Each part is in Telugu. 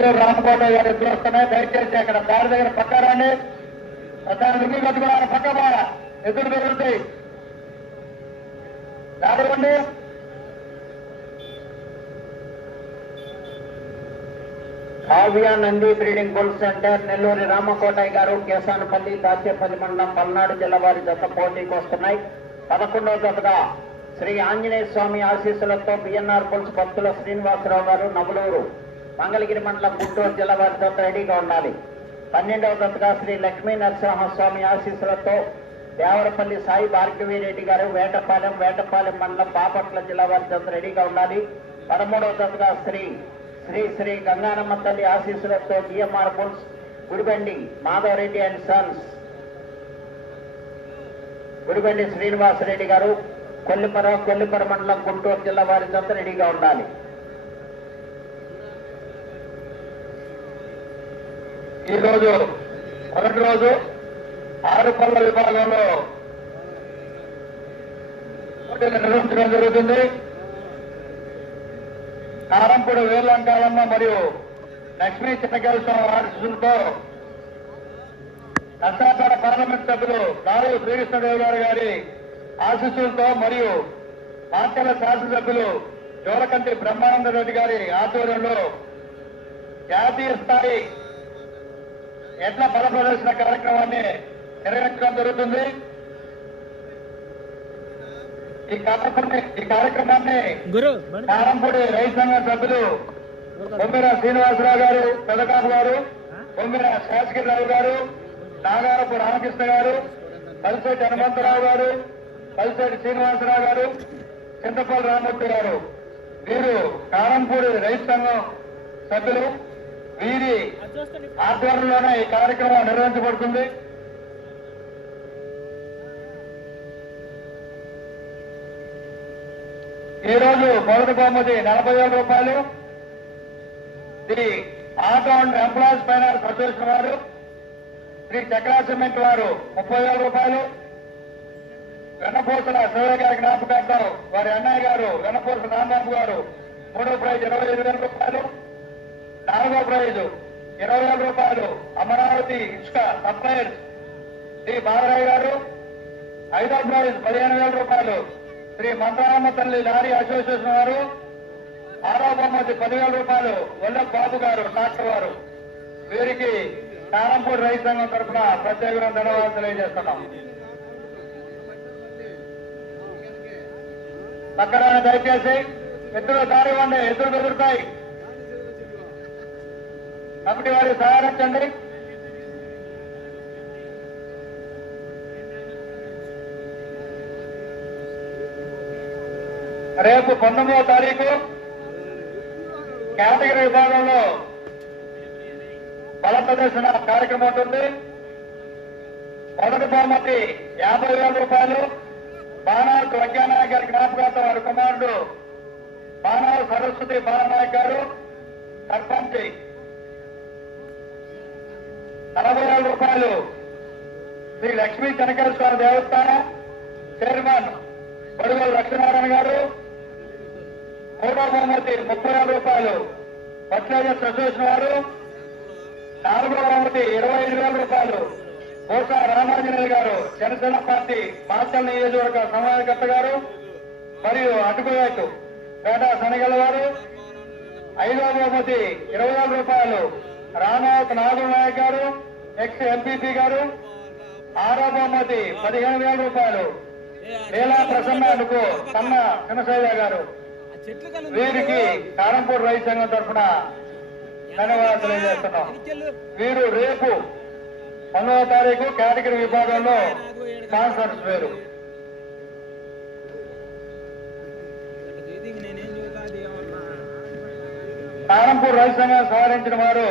నెల్లూరు రామకోట గారు ఎదురు వస్తున్నాయి దయచేసి అక్కడ దారి దగ్గర పక్క రండి. దాని దుమ్మి కట్టుకోవాలి పక్క బాగా ఎదురు పెరుగుతాయి రాబడండి Kavya Nandi breeding bull centre Nelluri Ramakotayya garu Kesanapalli Dachepalli మండలం పల్నాడు జిల్లా వారి జత పోటీకి వస్తున్నాయి పదకొండవ జతగా శ్రీ ఆంజనేయ స్వామి ఆశీస్సులతో బిఎన్ఆర్ బుల్స్ భక్తుల శ్రీనివాసరావు గారు నవలూరు మంగళగిరి మండలం గుంటూరు జిల్లా వారితో రెడీగా ఉండాలి. పన్నెండవ జతగా శ్రీ లక్ష్మీ నరసింహస్వామి ఆశీస్సులతో దేవరపల్లి సాయి భార్గవి రెడ్డి గారు వేటపాలెం వేటపాలెం మండలం బాపట్ల జిల్లా వారితో రెడీగా ఉండాలి. పదమూడవ జతగా శ్రీ శ్రీ శ్రీ గంగానమ్మ తల్లి ఆశీస్సులతో DMR bulls Gudibandi Madhavareddy and sons Gudibandi Srinivasareddy garu Kollipara Kollipara మండలం గుంటూరు జిల్లా వారి రెడీగా ఉండాలి. ఈరోజు మొదటి రోజు ఆరుపల్ల విభాగంలో పోటీలు నిర్వహించడం జరుగుతుంది. కారంపూడి వీర్లంకాలమ్మ మరియు లక్ష్మీ చిన్నకేశ్వర ఆశీస్సులతో నర్సాపేట పార్లమెంట్ సభ్యులు నాలుగు శ్రీకృష్ణదేవి గారు గారి ఆశీస్సులతో మరియు పార్టీల శాసనసభ్యులు జోలకంటి బ్రహ్మానంద రెడ్డి గారి ఆధ్వర్యంలో జాతీయ స్థాయి ఎడ్ల బల ప్రదర్శన కార్యక్రమాన్ని నిర్వహించడం జరుగుతుంది. ఈ కార్యక్రమాన్ని ఈ కార్యక్రమాన్ని గురు కారంపూడి రైతు సంఘం సభ్యులు బొమ్మిర శ్రీనివాసరావు గారు పెదకాపు గారు బొమ్మిర శాసగిరిరావు గారు నాగారపు రామకృష్ణ గారు పలిశెట్టి హనుమంతరావు గారు పలిశెట్టి శ్రీనివాసరావు గారు చింతపల్లి రామూర్తి గారు. వీరు కారంపూడి రైతు సంఘం సభ్యులు. వీరి ఆధ్వర్యంలోనే ఈ కార్యక్రమం నిర్వహించబడుతుంది. ఈ రోజు బహుమతి నలభై వేల రూపాయలు. Shri auto and employees finance association వారు శ్రీ చక్రా సిమెంట్ వారు ముప్పై వేల రూపాయలు. వెన్నపూసల శివయ్య గారి జ్ఞాపకార్థం వారి అన్నయ్య గారు వెన్నపూసల రాంబాబు గారు మూడో ప్రైజ్ ఇరవై ఐదు వేల రూపాయలు. నాలుగో ప్రైజ్ ఇరవై వేల రూపాయలు. అమరావతి ఇసుక సప్లయర్స్ శ్రీ బాలరాయ్ గారు ఐదో ప్రైజ్ పదిహేను వేల రూపాయలు. శ్రీ మంత్రారమ్మ తల్లి లారీ అసోసియేషన్ వారు ఆరో బహుమతి పదివేల రూపాయలు. వల్ల బాబు గారు డాక్టర్ వారు. వీరికి కారంపూడి రైతు సంఘం తరఫున ప్రత్యేకంగా ధన్యవాదాలు తెలియజేస్తున్నాం. పక్కన దయచేసి ఎదురు దారి ఇవ్వండి ఎదురు బెదురుతాయి కాబట్టి వారికి సహాయించండి రేపు పంతొమ్మిదవ తారీఖు కేటగిరీ విభాగంలో బల ప్రదర్శన కార్యక్రమం ఉంటుంది. మొదటి బహుమతి యాభై వేల రూపాయలు. బాణాలు ప్రజ్ఞానాయక్ గారి జ్ఞాపకార్థం వారి కుమారుడు బాణాలు సరస్వతి బాలనాయక్ గారు. సర్పంచ్ నలభై వేల రూపాయలు. శ్రీ లక్ష్మీ కనకేశ్వర దేవస్థానం చైర్మన్ బడుగోలు లక్ష్మీనారాయణ గారు. మూడో బహుమతి ముప్పై వేల రూపాయలు. ఫర్టిలైజర్స్ అసోసియేషన్ వారు నాలుగో బహుమతి ఇరవై ఐదు వేల రూపాయలు. కోసా రామాంజనేయులు గారు జనసేన పార్టీ మాచల్ నియోజకవర్గ సమన్వయకర్త గారు మరియు అటుకువేటు పేట శనగల వారు. ఐదో బహుమతి ఇరవై వేల రూపాయలు. రామావత్ నాగుల నాయక్ గారు ఎక్స్ ఎంపీపీ గారు ఆరో బహుమతి పదిహేను వేల రూపాయలు. లీలా ప్రసన్న అనుకో సన్న చిన్నశైల గారు. వీరికి కారంపూర్ రైతు సంఘం తరఫున ధన్యవాదాలు తెలియజేస్తున్నాం. వీరు రేపు పంతొమ్మిదవ తారీఖు కేటగిరీ విభాగంలో స్పాన్సర్స్ వేరు. కారంపూర్ రైతు సంఘం సహకరించిన వారు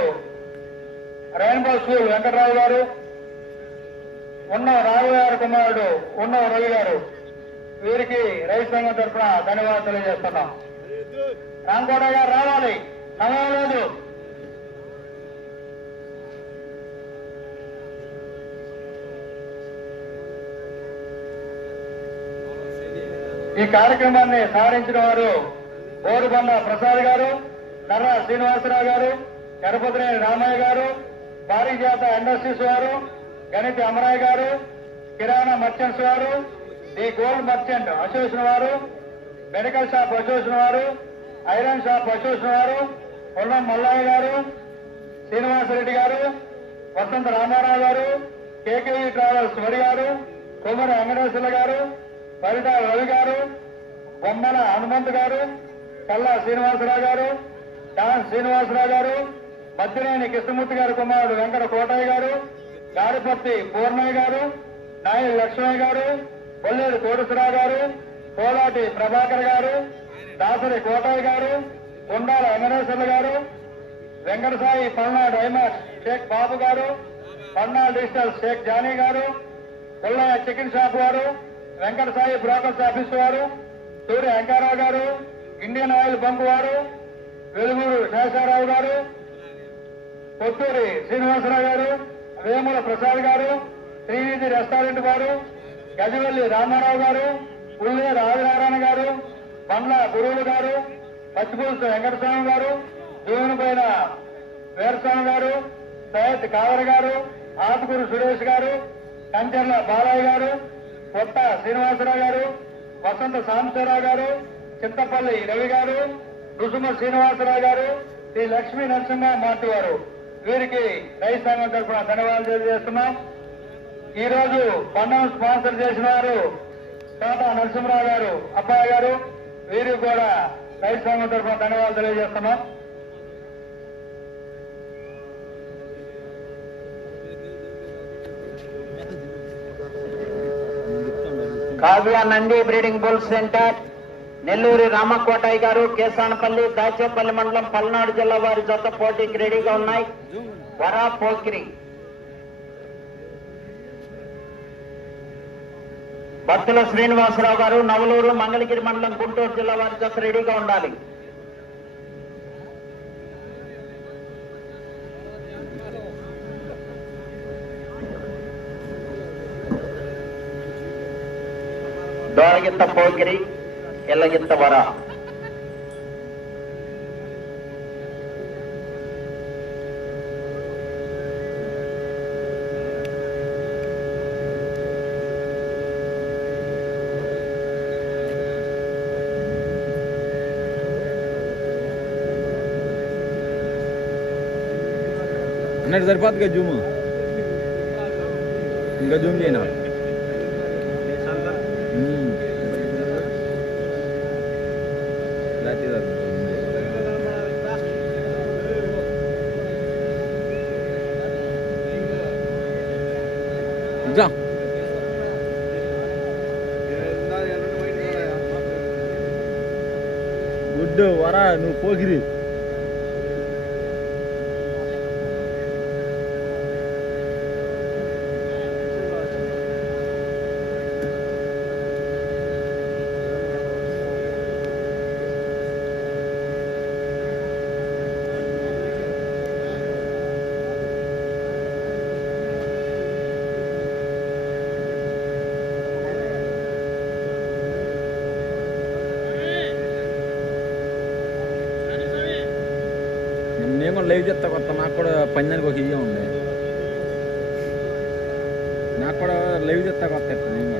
రెయిన్బో స్కూల్ వెంకటరావు గారు ఉన్న రాఘవ గారి కుమారుడు ఉన్న రవి గారు వీరికి రైతు సంఘం తరఫున ధన్యవాదాలు తెలియజేస్తున్నాం. రాంకోట గారు రావాలి. సమయం లేదు. ఈ కార్యక్రమాన్ని సారించిన వారు బోరుబండ ప్రసాద్ గారు నర్రా శ్రీనివాసరావు గారు గణపతినేని రామయ్య గారు పారిజాత ఇండస్ట్రీస్ వారు గణిత అమరాయ్ గారు కిరాణా మర్చెంట్స్ వారు ది గోల్డ్ మర్చెంట్ అసోసియేషన్ వారు మెడికల్ షాప్ అసోసియేషన్ వారు ఐరన్ షాప్ అసోసియేషన్ వారు పొల్లం మల్లయ్య గారు శ్రీనివాసరెడ్డి గారు వసంత రామారావు గారు కేకేఈ ట్రావెల్స్ వరి గారు కుమరి వెంకటేశ్వర్ల గారు పరిటా రవి గారు బొమ్మల హనుమంత్ గారు కల్లా శ్రీనివాసరావు గారు డాన్ శ్రీనివాసరావు గారు మద్దినేని కృష్ణమూర్తి గారి కుమారుడు వెంకట కోటయ్య గారు గాడిపత్తి పూర్ణయ్య గారు నాయుడు లక్ష్మయ్య గారు కొల్లేరు కోటేశ్వరరావు గారు కోలాటి ప్రభాకర్ గారు దాసరి కోటయ్య గారు కొండాల వెంకటేశ్వర్ల గారు వెంకటసాయి పల్నాడు ఐమాస్ షేక్ బాబు గారు పల్నాడు డిజిటల్ షేక్ జానీ గారు కొల్లయ్య చికెన్ షాప్ వారు వెంకటసాయి బ్రోకర్స్ ఆఫీస్ వారు సూర్య అంకారావు గారు ఇండియన్ ఆయిల్ బంక్ వారు వెలుగురు శేషారావు గారు పొత్తూరి శ్రీనివాసరావు గారు వేముల ప్రసాద్ గారు శ్రీనిధి రెస్టారెంట్ వారు గజవల్లి రామారావు గారు ఉల్లే రాజనారాయణ గారు బండ్ల గురువులు గారు పచ్చిపులుసు వెంకటస్వామి గారు దేవునిపైన వీరస్వామి గారు సయ్యద్ కావర్ గారు ఆతుకూరు సురేష్ గారు కంచెర్ల బాలయ్య గారు కొత్త శ్రీనివాసరావు గారు వసంత సాంబశివరావు గారు చింతపల్లి రవి గారు రుసుమ శ్రీనివాసరావు గారు శ్రీ లక్ష్మీ నరసింహ మార్తి వారు. వీరికి రైతు సంఘం తరఫున ధన్యవాదాలు తెలియజేస్తున్నాం. ఈ రోజు పండుగ స్పాన్సర్ చేసిన వారు తాత నరసింహరావు గారు అబ్బాయి గారు వీరికి కూడా రైతు సంఘం తరఫున ధన్యవాదాలు తెలియజేస్తున్నాం. కాజువా Nandi breeding bull centre. Nelluri Ramakotayya garu Kesanapalli Dachepalli మండలం పల్నాడు జిల్లా వారి జత పోటీకి రెడీగా ఉన్నాయి. వరా పోకిరి. భక్తుల శ్రీనివాసరావు గారు నవలూరు మంగళగిరి మండలం గుంటూరు జిల్లా వారి జత రెడీగా ఉండాలి. దోరగిత్త పోకిరి. ಎಲಗಿತ್ತ ವರ ಹನ್ನೆರಡು ಸರಿಪಾತ್ ಗಜ್ಜುಮ ಗಜ್ಜುಮ್ ಏನಾದ್ರು గుడ్డు వరా నువ్వు పోకిరి నేను కూడా లైవ్ చేస్తా కొత్త నాకు కూడా పందానికి ఒక ఇయ్య ఉండే నాకు కూడా లైవ్ చేస్తా కొత్త నేను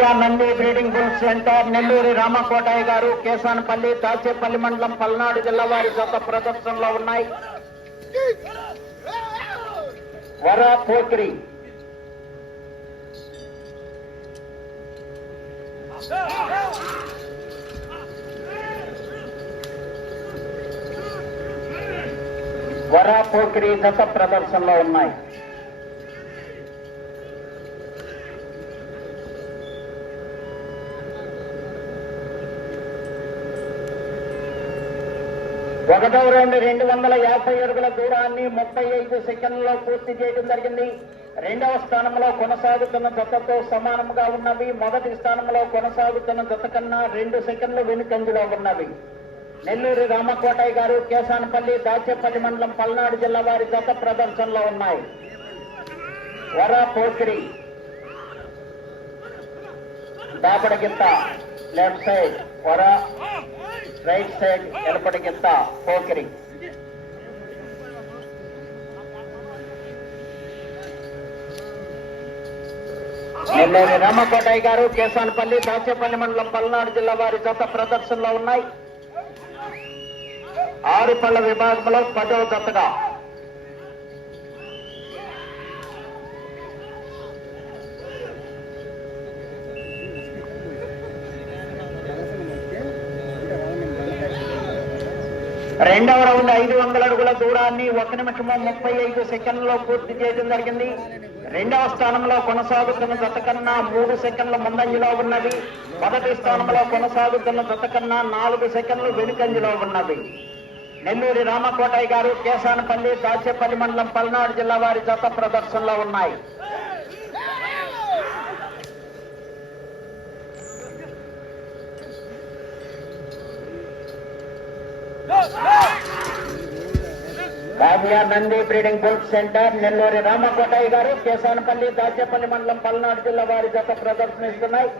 Nandi breeding bull centre Nelluri Ramakotaiah garu Kesanapalli Dachepalli మండలం పల్నాడు జిల్లా వారి గత ప్రదర్శనలో ఉన్నాయి. వర పోత్రి వర పోక్రి గత ప్రదర్శనలో ఉన్నాయి. ఒకటవ రౌండ్ రెండు వందల యాభై అడుగుల దూరాన్ని ముప్పై ఐదు సెకండ్లలో పూర్తి చేయడం జరిగింది. రెండవ స్థానంలో కొనసాగుతున్న జతతో సమానంగా ఉన్నవి. మొదటి స్థానంలో కొనసాగుతున్న జత కన్నా రెండు సెకండ్లు వెనుకంజలో ఉన్నవి. నెల్లూరు రామకోటయ్య గారు కేసానపల్లి దాచేపల్లి మండలం పల్నాడు జిల్లా వారి జత ప్రదర్శనలో ఉన్నాయి. వర పోకిరి. దాపడ లెఫ్ట్ సైడ్ వర. రైట్ సైడ్ ఎడపడి గిత్త పోకిరి. నెల్లూరి రామకోటయ్య గారు కేసానపల్లి దాచేపల్లి మండలం పల్నాడు జిల్లా వారి జత ప్రదర్శనలో ఉన్నాయి. ఆరు పళ్ళ విభాగంలో పదవ జతగా రెండవ రౌండ్ ఐదు వందల అడుగుల దూరాన్ని ఒక నిమిషము ముప్పై ఐదు సెకండ్లలో పూర్తి చేయడం జరిగింది. రెండవ స్థానంలో కొనసాగుతున్న జత కన్నా మూడు సెకండ్ల ముందంజలో ఉన్నది మొదటి స్థానంలో కొనసాగుతున్న జత కన్నా నాలుగు సెకండ్లు వెనుకంజలో ఉన్నది నెల్లూరి రామకోటయ్య గారు కేశానపల్లి దాచేపల్లి మండలం పల్నాడు జిల్లా వారి జత ప్రదర్శనలో ఉన్నాయి. బాబియా Nandi breeding bull centre Nelluri Ramakotayya garu Kesanapalli Dachepalli మండలం పల్నాడు జిల్లా వారి జత ప్రదర్శనిస్తున్నాయి.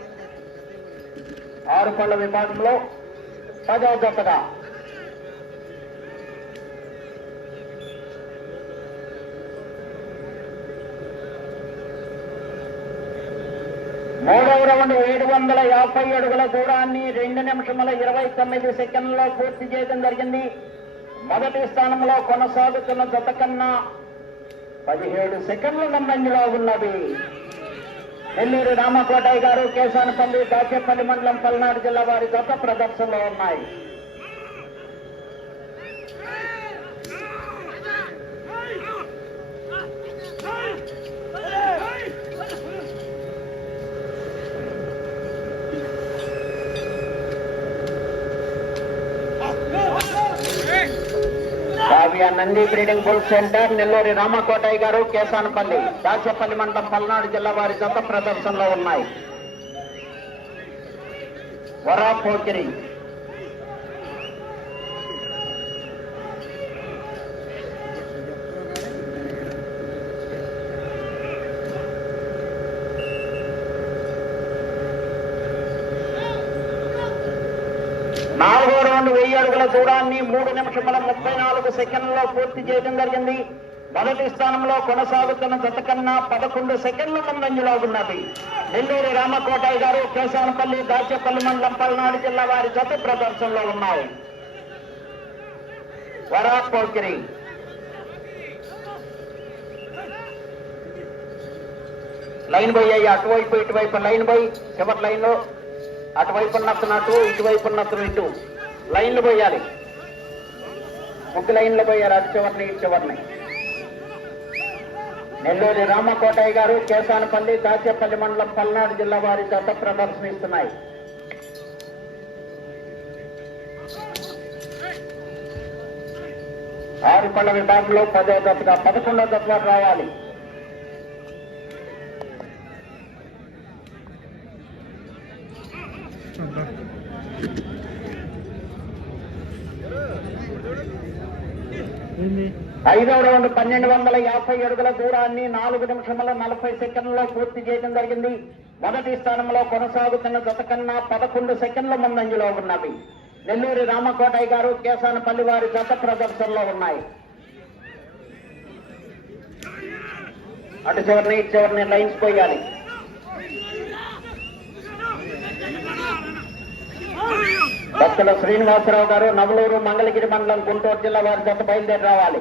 ఆరు పళ్ళ విభాగంలో పదవ జతగా మూడవ ఏడు వందల యాభై అడుగుల దూరాన్ని రెండు నిమిషముల ఇరవై తొమ్మిది సెకండ్లో పూర్తి చేయడం జరిగింది. మొదటి స్థానంలో కొనసాగుతున్న జత కన్నా పదిహేడు సెకండ్ల ముందంజలో ఉన్నవి నెల్లూరు రామకోటయ్య గారు కేశానపల్లి దాచేపల్లి మండలం పల్నాడు జిల్లా వారి జత ప్రదర్శనలో ఉన్నాయి. Nandi breeding bull centre Nelluri Ramakotaiah garu Kesanapalli Dachepalli మండలం పల్నాడు జిల్లా వారి జత ప్రదర్శనలో ఉన్నాయి. వరా పోకిరి వెయ్యి అడుగుల దూరాన్ని మూడు నిమిషముల ముప్పై నాలుగు సెకండ్లలో పూర్తి చేయడం జరిగింది. మొదటి స్థానంలో కొనసాగుతున్న జత కన్నా పదకొండు సెకండ్ల ముందంజలో ఉన్నది నెల్లూరు రామకోటయ్య గారు కేశానపల్లి దాచేపల్లి మండలం పల్నాడు జిల్లా వారి జత ప్రదర్శనలో ఉన్నాయి. వరా పోకిరి. లైన్ బై అయ్యి అటువైపు ఇటువైపు లైన్ బై చివరి లైన్ అటువైపు ఉన్నట్టున అటు ఇటువైపు ఉన్నట్టున ఇటు లైన్లు పోయాలి. ముగ్గు లైన్లు పోయారు అటు చివరిని ఇటు చివరిని. నెల్లూరి రామకోటయ్య గారు కేసానపల్లి దాచేపల్లి మండలం పల్నాడు జిల్లా వారి గత ప్రదర్శనిస్తున్నాయి. ఆరు పళ్ళ విభాగంలో పదో దశగా పదకొండో దశ రావాలి చూద్దాం. ఐదవ రౌండ్ పన్నెండు వందల యాభై అడుగుల దూరాన్ని నాలుగు నిమిషముల నలభై సెకండ్లలో పూర్తి చేయడం జరిగింది. మొదటి స్థానంలో కొనసాగుతున్న గత కన్నా పదకొండు సెకండ్ల ముందంజలో ఉన్నవి. నెల్లూరి రామకోటయ్య గారు కేసానపల్లి వారి జత ప్రదర్శనలో ఉన్నాయి. అటు చివరిని ఇటు చివరిని లైన్స్ పోయాలి. భక్తుల శ్రీనివాసరావు గారు నవలూరు మంగళగిరి మండలం గుంటూరు జిల్లా వారి జత బయలుదేరి రావాలి.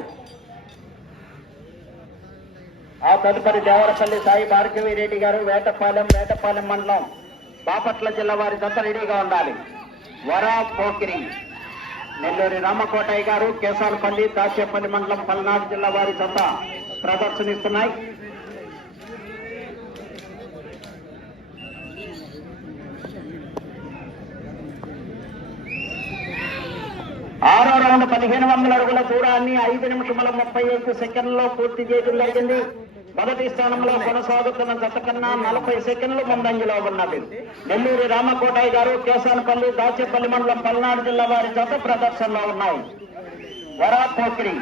ఆ తదుపరి దేవరపల్లి సాయి భార్గవి రెడ్డి గారు వేటపాలెం వేటపాలెం మండలం బాపట్ల జిల్లా వారి జత రెడీగా ఉండాలి. వరా పోకిరి నెల్లూరి రామకోటయ్య గారు కేసాలపల్లి దాచేపల్లి మండలం పల్నాడు జిల్లా వారి జత ప్రదర్శనిస్తున్నాయి. ఆరో రౌండ్ పదిహేను వందల అడుగుల దూరాన్ని ఐదు నిమిషముల ముప్పై ఐదు సెకండ్లలో పూర్తి చేయడం జరిగింది. మొదటి స్థానంలో కొనసాగుతున్న జత కన్నా నలభై సెకండ్లు ముందంజలో ఉన్నది. నెల్లూరి రామకోటయ్య గారు కేశానపల్లి దాచేపల్లి మండలం పల్నాడు జిల్లా వారి జత ప్రదర్శనలో ఉన్నాయి. వరా Pokiri.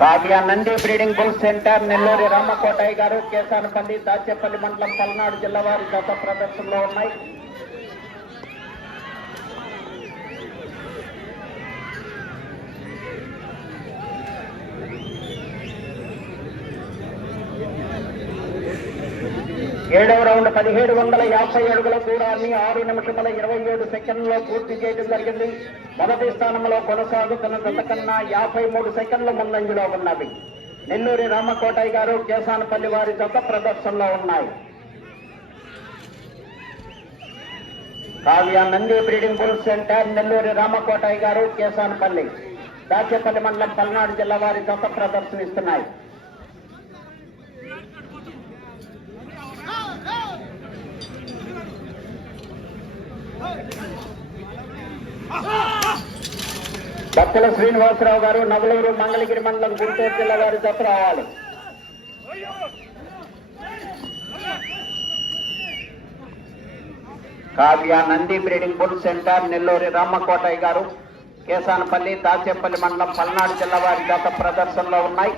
Kavya Nandi breeding bull centre Nelluri Ramakotayya garu Kesanapalli Dachepalli మండలం పల్నాడు జిల్లా వారి గత ప్రదర్శనలో ఉన్నాయి. ఏడవ రౌండ్ పదిహేడు వందల యాభై అడుగుల దూరాన్ని ఆరు నిమిషముల ఇరవై ఏడు సెకండ్లలో పూర్తి చేయడం జరిగింది. మొదటి స్థానంలో కొనసాగుతున్న గతకన్నా యాభై మూడు సెకండ్ల ముందంజలో ఉన్నవి. నెల్లూరి రామకోటయ్య గారు కేసానపల్లి వారి జత ప్రదర్శనలో ఉన్నాయి. Kavya Nandi breeding bull centre Nelluri Ramakotayya garu Kesanapalli. Dachepalli మండలం పల్నాడు జిల్లా వారి జత ప్రదర్శనిస్తున్నాయి. బత్తల శ్రీనివాసరావు గారు నగలూరు మంగళగిరి మండలం గుంటూరు జిల్లా వారి జత రావాలి. Kavya Nandi breeding bull centre Nelluri Ramakotayya garu Kesanapalli Dachepalli మండలం పల్నాడు జిల్లా వారి గత ప్రదర్శనలో ఉన్నాయి.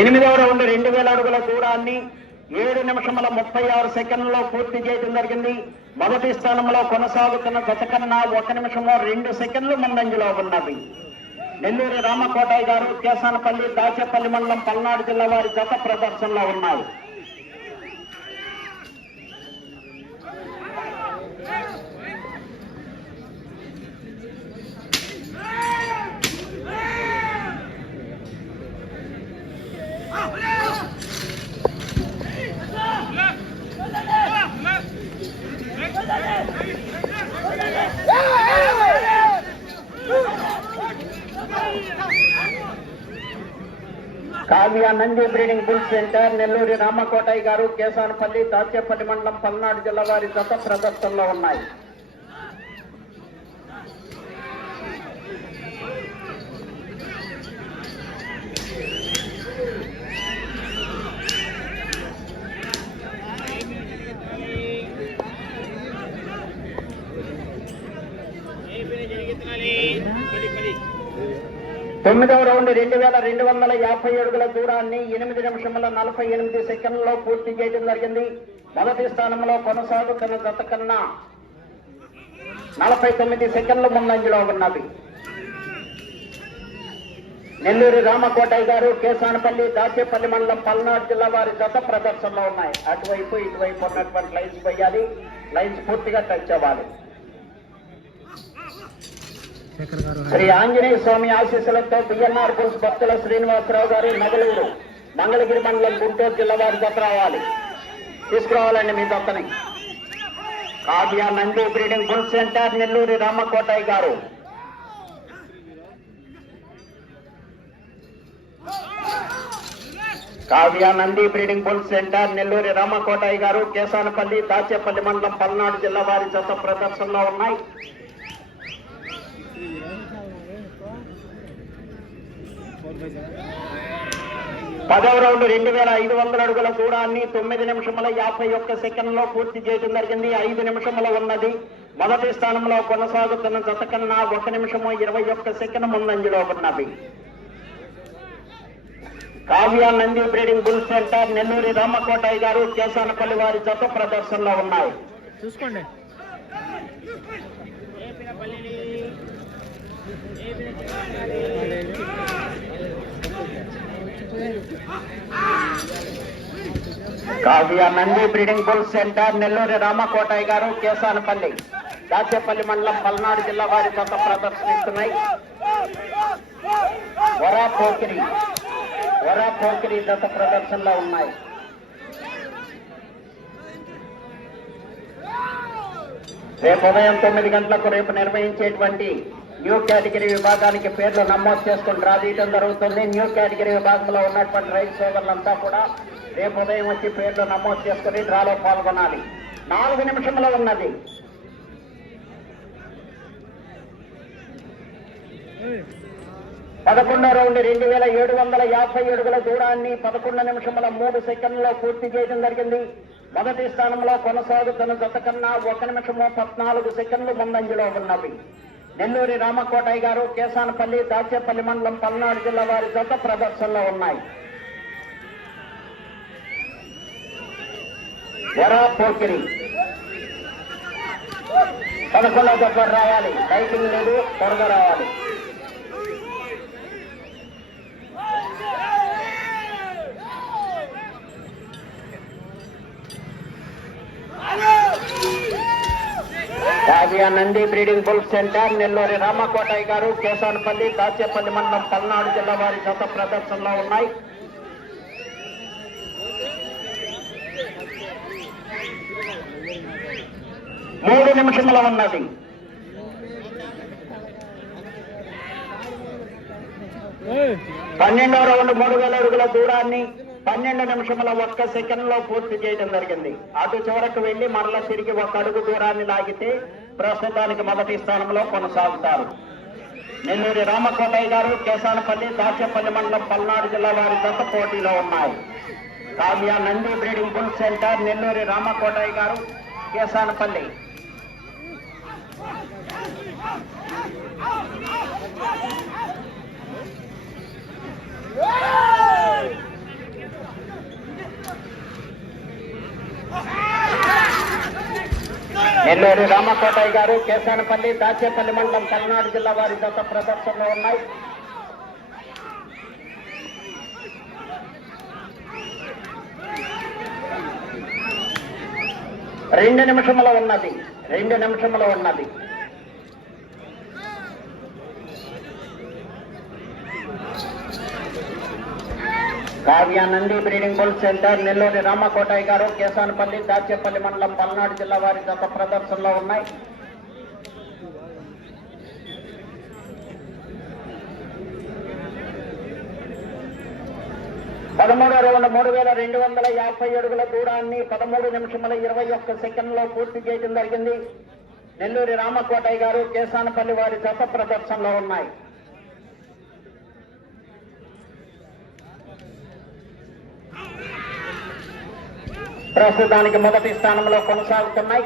ఎనిమిదవ రౌండ్ రెండు వేల అడుగుల దూరాన్ని ఏడు నిమిషముల ముప్పై ఆరు సెకండ్లలో పూర్తి చేయడం జరిగింది. మొదటి స్థానంలో కొనసాగుతున్న గత కన్నా ఒక నిమిషము రెండు సెకండ్లు ముందంజలో ఉన్నది. నెల్లూరి రామకోటయ్య గారు కేసానపల్లి దాచేపల్లి మండలం పల్నాడు జిల్లా వారి గత ప్రదర్శనలో ఉన్నారు Kavya Nandi breeding bull centre Nelluri Ramakotayya garu Kesanapalli Dachepalli మండలం పల్నాడు జిల్లా వారి జత ప్రదర్శనలో ఉన్నాయి. తొమ్మిదవ రౌండ్ రెండు వేల రెండు వందల యాభై అడుగుల దూరాన్ని ఎనిమిది నిమిషముల నలభై ఎనిమిది సెకండ్లలో పూర్తి చేయడం జరిగింది. మొదటి స్థానంలో కొనసాగుతున్న జత కన్నా నలభై తొమ్మిది సెకండ్ల ముందంజలో ఉన్నవి. నెల్లూరు రామకోటయ్య గారు కేసానపల్లి దాచేపల్లి మండలం పల్నాడు జిల్లా వారి జత ప్రదర్శనలో ఉన్నాయి. అటువైపు ఇటువైపు ఉన్నటువంటి లైన్స్ పోయాలి లైన్స్ పూర్తిగా టచ్ అవ్వాలి. శ్రీ ఆంజనేయ స్వామి ఆశీస్సులతో బిఎన్ఆర్ బుల్స్ భక్తుల శ్రీనివాసరావు గారు నగలూరు మంగళగిరి మండలం గుంటూరు జిల్లా వారి జత రావాలి. తీసుకురావాలండి మీ దత్తని Kavya Nandi breeding bull centre Nelluri Ramakotayya garu. Kavya Nandi breeding bull centre Nelluri Ramakotayya garu Kesanapalli Dachepalli మండలం పల్నాడు జిల్లా వారి జత ప్రదర్శనలో ఉన్నాయి. పదవ రౌండ్ రెండు వేల ఐదు వందల అడుగుల దూరాన్ని తొమ్మిది నిమిషముల యాభై ఒక్క సెకండ్లో పూర్తి చేయడం జరిగింది. ఐదు నిమిషముల ఉన్నది. మొదటి స్థానంలో కొనసాగుతున్న జత కన్నా ఒక నిమిషము ఇరవై ఒక్క సెకండ్ ముందంజలో ఉన్నవి Kavya Nandi breeding bull centre Nelluri Ramakotayya garu Kesanapalli వారి జత ప్రదర్శనలో ఉన్నాయి. చూసుకోండి. Kavya Nandi breeding bull centre Nelluri Ramakotayya garu Kesanapalli Dachepalli మండలం పల్నాడు జిల్లా వారి జత ప్రదర్శనిస్తున్నాయి. వరా పోకిరి వరా పోకిరి జత ప్రదర్శనలో ఉన్నాయి. రేపు ఉదయం తొమ్మిది గంటలకు రేపు నిర్వహించేటువంటి న్యూ కేటగిరీ విభాగానికి పేర్లు నమోదు చేసుకుని డ్రా తీయడం జరుగుతుంది. న్యూ కేటగిరీ విభాగంలో ఉన్నటువంటి రైతు సోదరులంతా కూడా రేపు ఉదయం వచ్చి పేర్లు నమోదు చేసుకుని డ్రాలో పాల్గొనాలి. నాలుగు నిమిషంలో ఉన్నది. పదకొండో రౌండ్ రెండు వేల ఏడు వందల యాభై ఏడుగుల దూరాన్ని పదకొండు నిమిషముల మూడు సెకండ్లలో పూర్తి చేయడం జరిగింది. మొదటి స్థానంలో కొనసాగుతున్న జత కన్నా ఒక నిమిషము పద్నాలుగు సెకండ్లు ముందంజలో ఉన్నవి. నెల్లూరి రామకోటయ్య గారు కేసానపల్లి దాచేపల్లి మండలం పల్నాడు జిల్లా వారి జత ప్రదర్శనలో ఉన్నాయి. ఎరా పోకిరి. పదకొండవ దగ్గర రావాలి టైటింగ్ లేదు త్వరగా రావాలి Kavya Nandi breeding bull centre Nelluri Ramakotayya garu Kesanapalli Dachepalli మండలం పల్నాడు జిల్లా వారి గత ప్రదర్శనలో ఉన్నాయి. మూడు నిమిషముల ఉన్నది. పన్నెండో రౌండ్ మూడు వేల అడుగుల దూరాన్ని పన్నెండు నిమిషముల ఒక్క సెకండ్లో పూర్తి చేయడం జరిగింది. అటు చివరకు వెళ్ళి మరలా తిరిగి ఒక అడుగు దూరాన్ని లాగితే ప్రస్తుతానికి మొదటి స్థానంలో కొనసాగుతారు. నెల్లూరి రామకోటయ్య గారు కేసానపల్లి దాచేపల్లి మండలం పల్నాడు జిల్లా వారి జత పోటీలో ఉన్నాయి. Kavya Nandi breeding bull centre Nelluri Ramakotayya garu Kesanapalli Nellore Ramakotaiah garu Kesanapalli Dachepalli మండలం పల్నాడు జిల్లా వారి గత ప్రదర్శనలో ఉన్నాయి. రెండు నిమిషముల ఉన్నది. రెండు నిమిషముల ఉన్నది. Kavya breeding bull centre Nelluri Ramakotaiah garu Kesanapalli Dachepalli మండలం పల్నాడు జిల్లా వారి గత ప్రదర్శనలో ఉన్నాయి. పదమూడు రౌండ్ మూడు వేల రెండు వందల యాభై అడుగుల దూరాన్ని పదమూడు నిమిషముల ఇరవై ఒక్క సెకండ్లో పూర్తి చేయడం జరిగింది. నెల్లూరి రామకోటయ్య గారు కేశానపల్లి వారి జత ప్రదర్శనలో ఉన్నాయి. ప్రస్తుతానికి మొదటి స్థానంలో కొనసాగుతున్నాయి.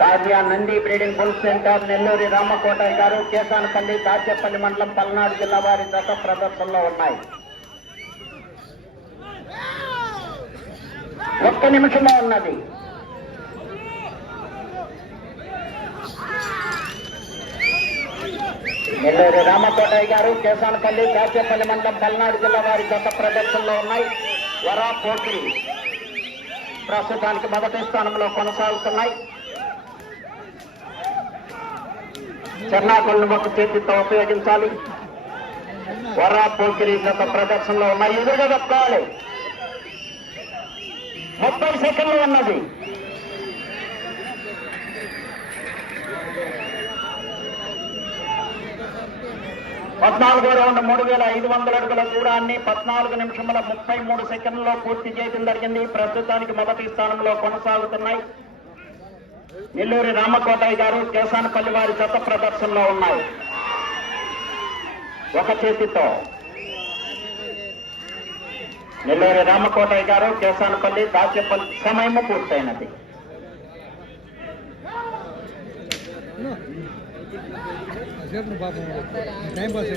Kavya Nandi breeding bull centre Nelluri Ramakotaiah గారు కేసానపల్లి దాచేపల్లి మండలం పల్నాడు జిల్లా వారి జత ప్రదర్శనలో ఉన్నాయి. ఒక్క నిమిషంలో ఉన్నది. నెల్లూరి రామకోటయ్య గారు కేసానపల్లి దాచేపల్లి మండలం పల్నాడు జిల్లా వారి జత ప్రదర్శనలో ఉన్నాయి. వరా పోటీ. ప్రస్తుతానికి మొదటి స్థానంలో కొనసాగుతున్నాయి. చెన్నాకొల్ని ఒక చేతితో ఉపయోగించాలి. వరా పోకిరి గత ప్రదర్శనలో ఉన్నాయి. ఎదురుగా తప్పుకోవాలి ముప్పై సెకండ్లు ఉన్నది. పద్నాలుగో రౌండ్ మూడు వేల ఐదు వందల అడుగుల దూరాన్ని పద్నాలుగు నిమిషముల ముప్పై మూడు సెకండ్లలో పూర్తి చేయడం జరిగింది. ప్రస్తుతానికి మొదటి స్థానంలో కొనసాగుతున్నాయి. నెల్లూరి రామకోటయ్య గారు కేసానపల్లి వారి జత ప్రదర్శనలో ఉన్నాయి. ఒక చేతితో. నెల్లూరి రామకోటయ్య గారు కేసానపల్లి దాచేపల్లి సమయము పూర్తయినది. పాపం టైం పాస్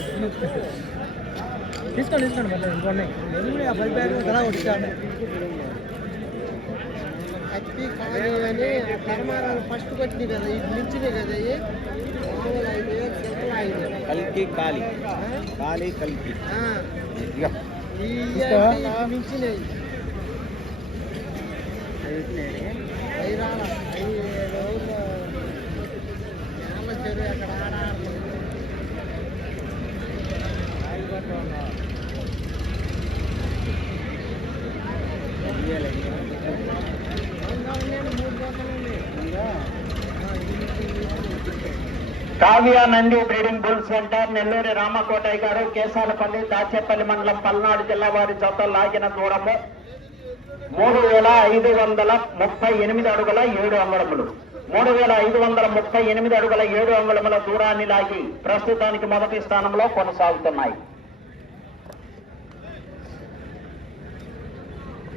తీసుకోండి తీసుకోండి మళ్ళీ ఇంకొన్ని ఎందుకు ఆ పది బ్యాగులు కదా వచ్చాడు అట్టి కాదు అని కర్మారాలు ఫస్ట్ కొట్టినాయి కదా ఇది మించినాయి కదా ఇవి మామూలు ఐదు వేలు సెంటర్ ఐదు వేలు. కల్కి కాలి ఆ? కాలి కల్కి ఆ. ఇక ఈ తీసుకో. అంటే ఇవి మించినాయి అవి రాలా అవి రోజులు నేల చెరువు అక్కడ ఆడ Kavya Nandi breeding bull centre Nelluri Ramakotaiah గారు కేశాలపల్లి దాచేపల్లి మండలం పల్నాడు జిల్లా వారి జత లాగిన దూరము మూడు వేల ఐదు వందల ముప్పై ఎనిమిది అడుగుల ఏడు అంగుళములు. మూడు వేల ఐదు వందల ముప్పై ఎనిమిది అడుగుల ఏడు అంగుళముల దూరాన్ని లాగి ప్రస్తుతానికి మొదటి స్థానంలో కొనసాగుతున్నాయి.